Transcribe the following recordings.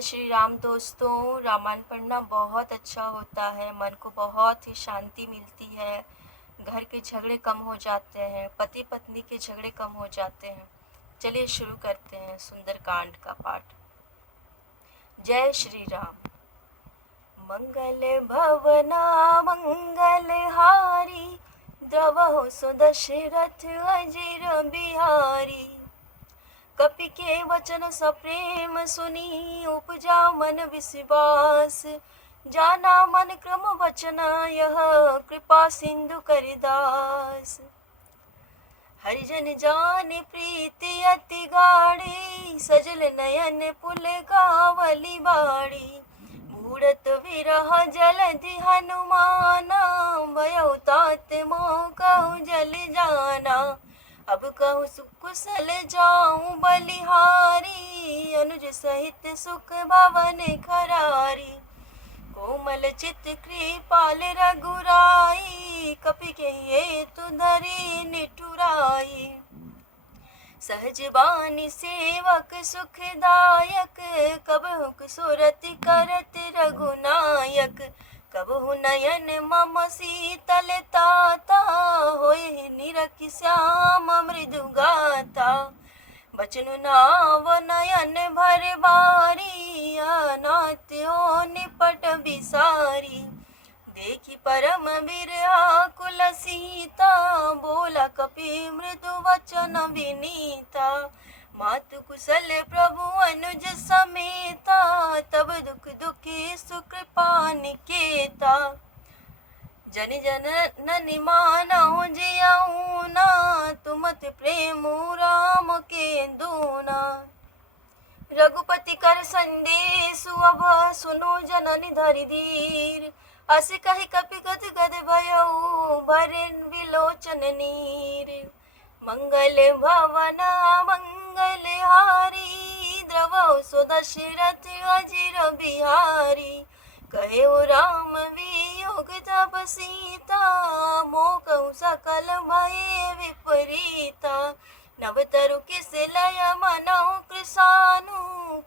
जय श्री राम दोस्तों। रामायण पढ़ना बहुत अच्छा होता है, मन को बहुत ही शांति मिलती है। घर के झगड़े कम हो जाते हैं, पति पत्नी के झगड़े कम हो जाते हैं। चलिए शुरू करते हैं सुंदरकांड का पाठ। जय श्री राम। मंगल भवना मंगल हारी, द्रवहु सुदशरथ अजिर बिहारी। कपि के वचन सप्रेम सुनी, उपजा मन विश्वास। जाना मन क्रम वचन यह, कृपा सिंधु करिदास। हरिजन जान प्रीति अति गाढ़ी, सजल नयन पुल गावली बाड़ी। बूढ़त विरह जलधि हनुमाना, भयो तात मोह कहु जल जाना। अब कहूँ कुशल जाऊं बलिहारी, अनुज सहित सुख भवन खरारी। कोमल चित कृपाल रघुराई, कपि के ये धरी निठुराई। सहज बानी सेवक सुखदायक, कबहु सुरति करत रघुनायक। कबहु नयन मम शीतल ताता, होय निरखि श्याम मृदु गाता। बचनु नाव नयन भर बारी, अनाथ हो निपट बिसारी। देखी परम विरह सीता, बोला कपि मृदु वचन विनीता। मातु कुशल प्रभु अनुज समेता, तब दुख दुखी सुकृपा निकेता। जन जन ननि मानहु जियऊ ना, तुमत प्रेम राम के दूना। रघुपति कर संदेश अब सुनो जननि धरि धीर। अस कहि कपि गद गद भयऊ, भरेन विलोचन नीर। मंगल भवना मंगल हारी, द्रवहु सुदशरथ अजिर बिहारी। कहे राम वियोग तब सीता, मोह कहु सकल भय विपरीता। नवतरु किस लय मनहु कृसानु,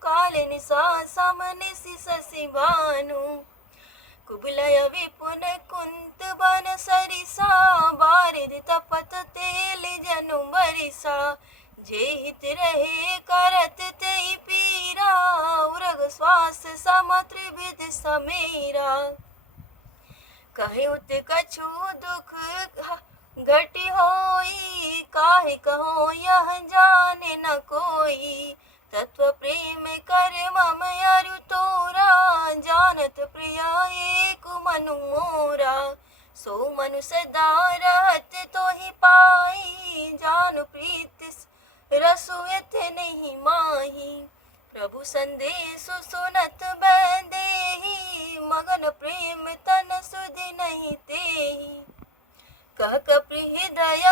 काल निसा समनिसि शशि भानु। कुबलय विपुन कुंत बन सरिसा, बारिधि तपत तेल जनु बरिसा। जे हित रहे करत तेहि पीरा, उरग श्वास सम त्रिविध समेरा। कहे उत कछु दुख घटी होई, काहे कहो यह जाने न कोई। तत्व प्रेम कर मम अरु तोरा, जानत प्रिय एक मनु मोरा। सो मनु सदा रहत तोहि पाई, जानु प्रीति रसु यथ नहीं माही। प्रभु संदेश सुनत बैदेही, मगन प्रेम तन सुधि नहीं तेही। कह कपि हृदय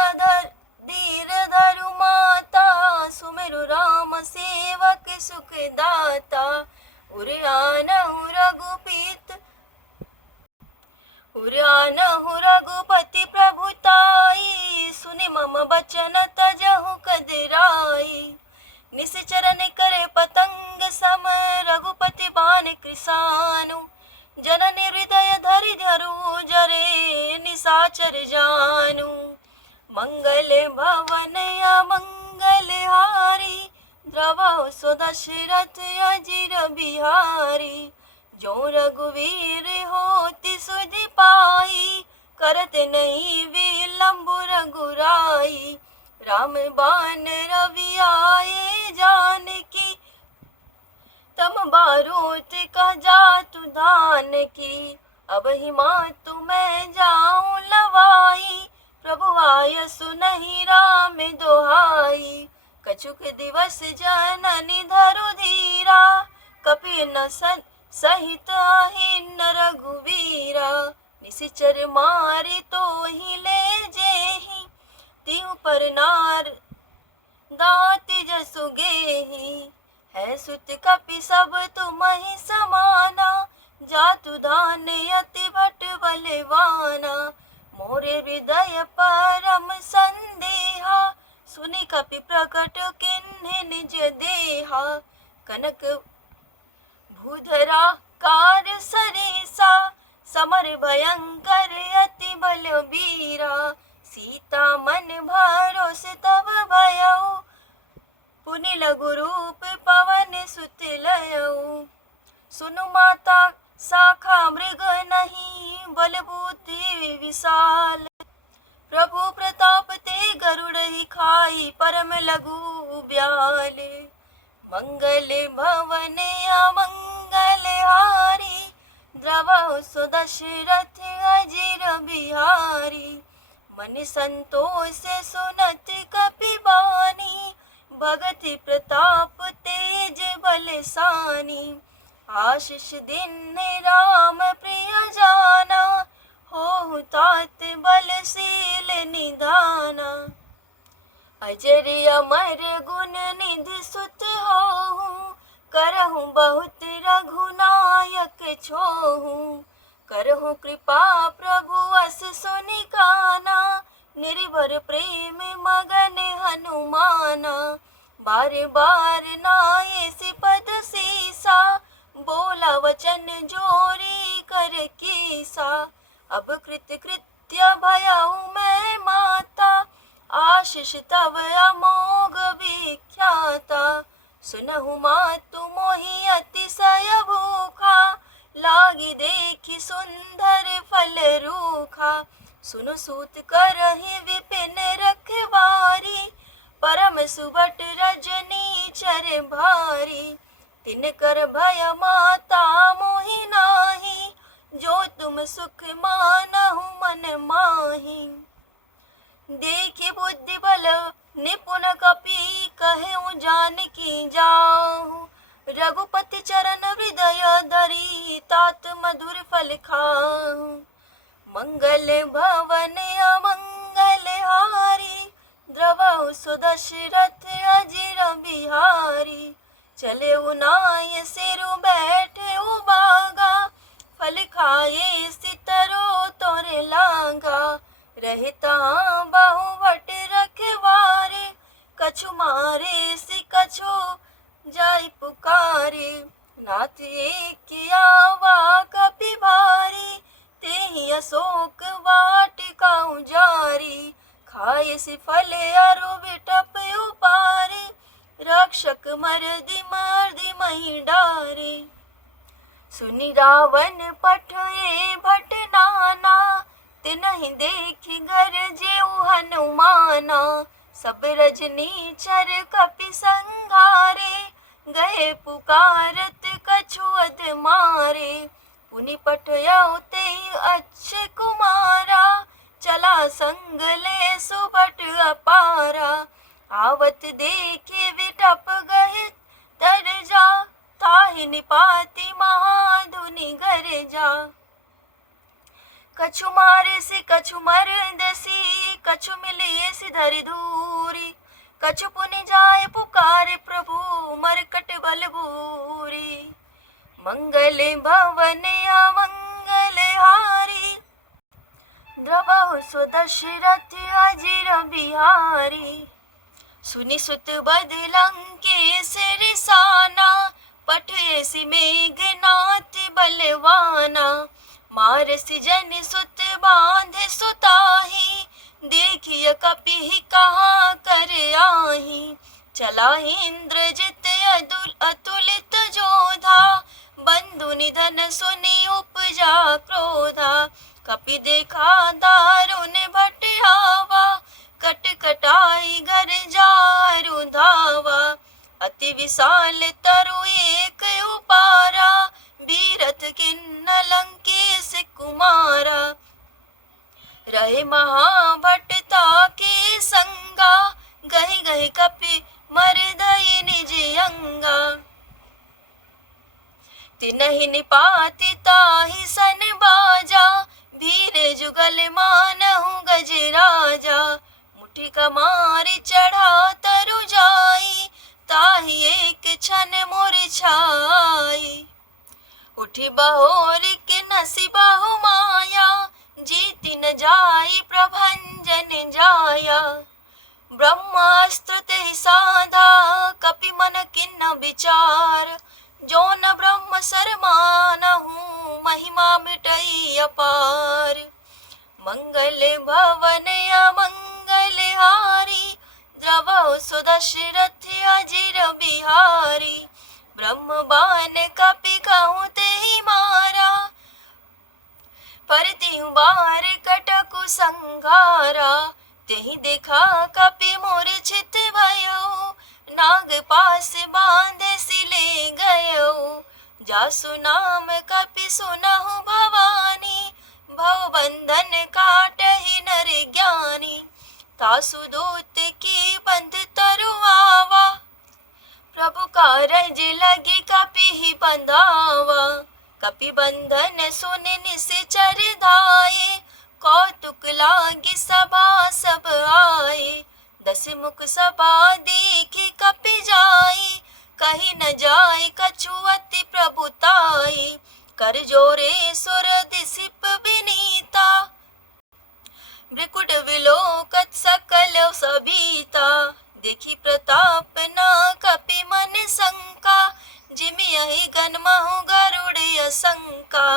धीर धरु माता, सुमिरु राम सेवक सुख दाता। उरियानहु रघुपति प्रभुताई, सुनि मम बचन तजहु कदराई। निश्चरन करे पतंग सम, रघुपति बाण कृसानु। जननि हृदय धरि धरु जरे, निशाचर जानु। मंगल भवन मंगल हारी, द्रवहु सुदशरथ अजिर बिहारी। जो रघुवीर होति सुधि पाई, करत नहीं विलंब रघुराई। राम बाण रवि आए जानकी, तम बारूद कह जातु धान की। अब ही मातु मैं जाऊं लवाई, प्रभु आय सुनहि राम दोहाई। कछुक दिवस जननि धरु धीरा, कपि न सहित आहिन रघुवीरा। निशिचर मारि तोहि ले जेहि, तिहु पर नार दाति जसु गेहि। है सुत कपि सब तुमहि समाना, जातु दान अति भट बलवाना। मोरे हृदय परम संदेहा, सुनि कपि प्रकट किन्हि निज देहा। कनक धरा कार सरीसा समर भयंकर अति बलबीरा सीता मन भरोस तब भयऊ पुनि लघु रूप पवन सुत लयऊ सुनु माता शाखा मृग नहीं बलबूति विशाल प्रभु प्रताप ते गरुड़ ही खाई परम लघु ब्याल मंगल भवन अमंगल हारी द्रवहु सुदशरथ अजिर बिहारी मन संतोष सुनत कपिबानी भगति प्रताप तेज बलसानी आशीष दिन राम प्रिय जाना हो तात बलशील निधाना अजर अमर गुण निधि सुत हो करहु बहुत रघुनायक छोहु करहु कृपा प्रभु अस सुनिकाना निर्भर प्रेम मगन हनुमाना बार बार नाये सिपद सीसा बोला वचन जोरी कर कीसा अब कृत कृत्य भयऊ मैं माता आशीष तब अमोघ विख्याता सुनहु मातु मोहि अतिशय भूखा लागी देखी सुंदर फल रूखा सुनु सूत करहि विपिन रखवारी परम सुबट रजनी चर भारी तिन कर भय माता मोहि नाही जो तुम सुख मानहु मन माही देखि बुद्धि बल निपुण कपि कहूँ जानकी जाहु रघुपति चरण हृदय धरी तात मधुर फल खाहु मंगल भवन अमंगल हारी द्रवहु सुदशरथ अजिर बिहारी चले उनाय सिरु बैठे उबागा फल खाए सितरो तोरे लागा रहता बाहुवट रखवारे कछु मारे सि कछु जाय पुकारे नाथ एक आवा कपि भारी तेहि अशोक वाटिका जारी खाए सि फल अरु बिटप उपारी रक्षक मर्दि मर्दि मही डारे सुनि रावण पठए भट नाना तिनहि देखि गरजेउ हनुमाना सब रजनी चर कपि संघारे गए पुकारत कछु अध मारे पुनि पठयउ तेहि अक्षय कुमारा चला संग ले सुभट अपारा आवत देखे विटप गए तर जा ताहि निपाति महाधुनि घर जा कछु मारे से कछु मरदसी कछु मिलिए सि धरि धूरी कछु पुनि जाय पुकारे प्रभु मरकट बल भूरी मंगल भवन अमंगल हारी द्रवहु सुदशरथ अजिर बिहारी सुनि सुत बदलंकेश रिसाना पठए सि मेघनाथ बलवाना मारसि जन सुत बांधे सुताही देखिय कपि कहाँ कर आही चला इंद्रजित अतुलित जोधा बंधु निधन सुनि उपजा क्रोधा कपि देखा दारुण भट आवा कट कटाई घर जारु धावा अति विशाल तरु एक उपारा बीरथ किन्न लंकेश कुमारा रहे महाभटता के संगा गहि गहि कपि मरदई निज अंगा तिनहि निपाति ताहि सन बाजा भीर जुगल मानहु गजराजा मुठि कमारी चढ़ा तरु जाई ताहि एक क्षण मुरझाई उठि बहोर के नसी बहु माया जीति न जाई प्रभंजन जाया ब्रह्मास्त्र ते साधा कपि मन किन्न विचार जो न ब्रह्म सर मिटई अपार। मंगल भवन अमंगल हारी, द्रवहु सुदशरथ अजिर बिहारी। ब्रह्म बाण कपि कहूँ तेहि मारा, परतिहु बार कटकु संघारा। तेहि देखा कपि मूर्छित भयो, नाग पास बांधे सिले गयो। जासु नाम कपि सुनहु भवानी, भव बंधन काटहि नर ज्ञानी। तासु दूत की बंध तरु आवा, प्रभु कारज लगी कपि बंधावा। कपि बंधन सुन निश्चर धाये, कौतुक लागी सभा सब आए। दस मुख सभा देखि कपि जाई, कही न जाय कछु अति प्रभुताई। कर जोरे सुर दिसिप विनीता, भृकुट विलोकत सकल सबीता। देखी प्रताप न कपि मन शंका, जिमियहि गनमहु गरुड़ असंका।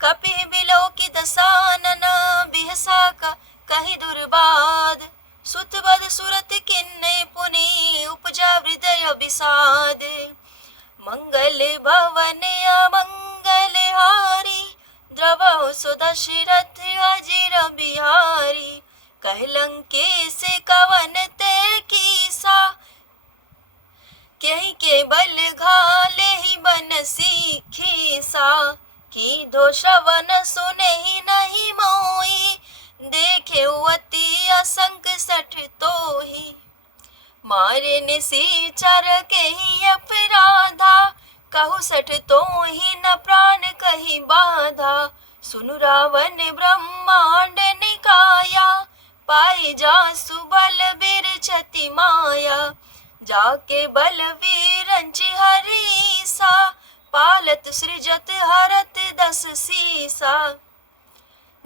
कपि बिलोकित दसानन बिहसा कहि दुर्बाद, सुत बद सुरत किन्नय पुनि उपजा हृदय विषाद। मंगल भवन अमंगल हारी, द्रवहु सुदशरथ अजिर बिहारी। कह लंकेश कवन ते कीसा, केहि के बल घाले ही बन सीखीसा। की दो श्रवण सुनहि नहीं मोई, देखे अति असंक सठ तोहि। मारे निसीचर केहि अपराधा, कहु सठ तोहि न प्राण कहि बाधा। सुनु रावण ब्रह्मांड निकाया, पाई जासु बल बिरचति माया। जाके बल वीरंच हरीसा, पालत सृजत हरत दस सीसा।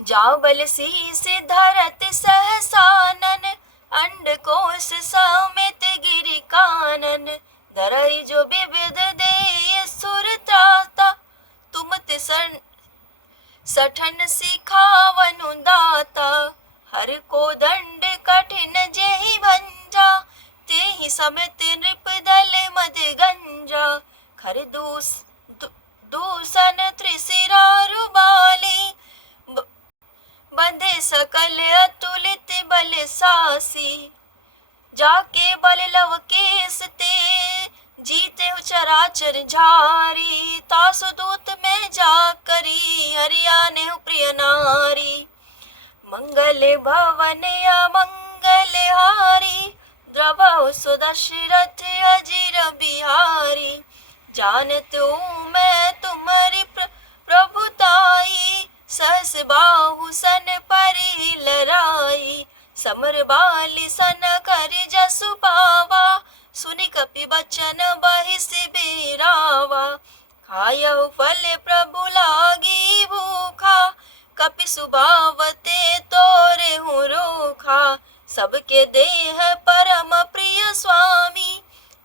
जा बल शीस धरत सहसानन, अंडकोश समेत गिरि कानन। धरई जो विविध देय सुर त्राता, तुम ते सठन सिखावनु दाता। हर को दंड कठिन जेहि भंजा, तेहि समेत नृप दल मद गंजा। खर दूषण त्रिशिरा रुबाली, बंधे सकल अतुलित बल सासी। जाके बल लव केस ते, जीते चराचर झारी। तासु दूत में जा करी, हरियाने प्रिय नारी। मंगल भवन अमंगल हारी, द्रवहु सुदशरथ अजिर बिहारी। जानत हूँ मैं तुम्हारी प्रभुताई, सहस बाहु सन परि लराई। समर बाली सन कर जसु पावा, सुनि कपि बचन बहिस बिरावा। खायहु फल प्रभु लागी भूखा, कपि सुभावते तोरे हूँ रोखा। सबके देह परम प्रिय स्वामी,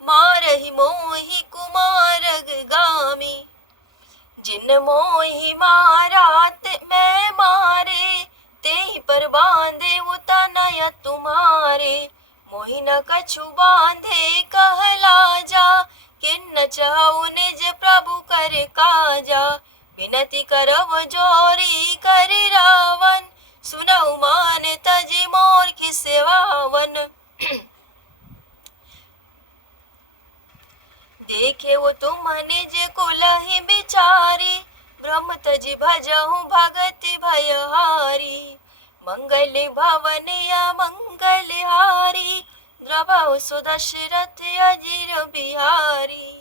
मारहि मोहि कुमारग गामी। जिन मोहि मारात मैं मारे, तेहि पर बांधे तनय तुम्हारे। मोहि न कछु बांधे कहलाजा, किन्न चहु निज प्रभु कर काजा। विनती करव जोरी कर रावण, सुनहु मान तज मोर खिसवावन। देखे वो तुम निज कुलहि बिचारी, ब्रह्म तज भजहु भगति भयहारी। मंगल भवन अमंगल हारी, द्रवहु सुदशरथ अजिर बिहारी।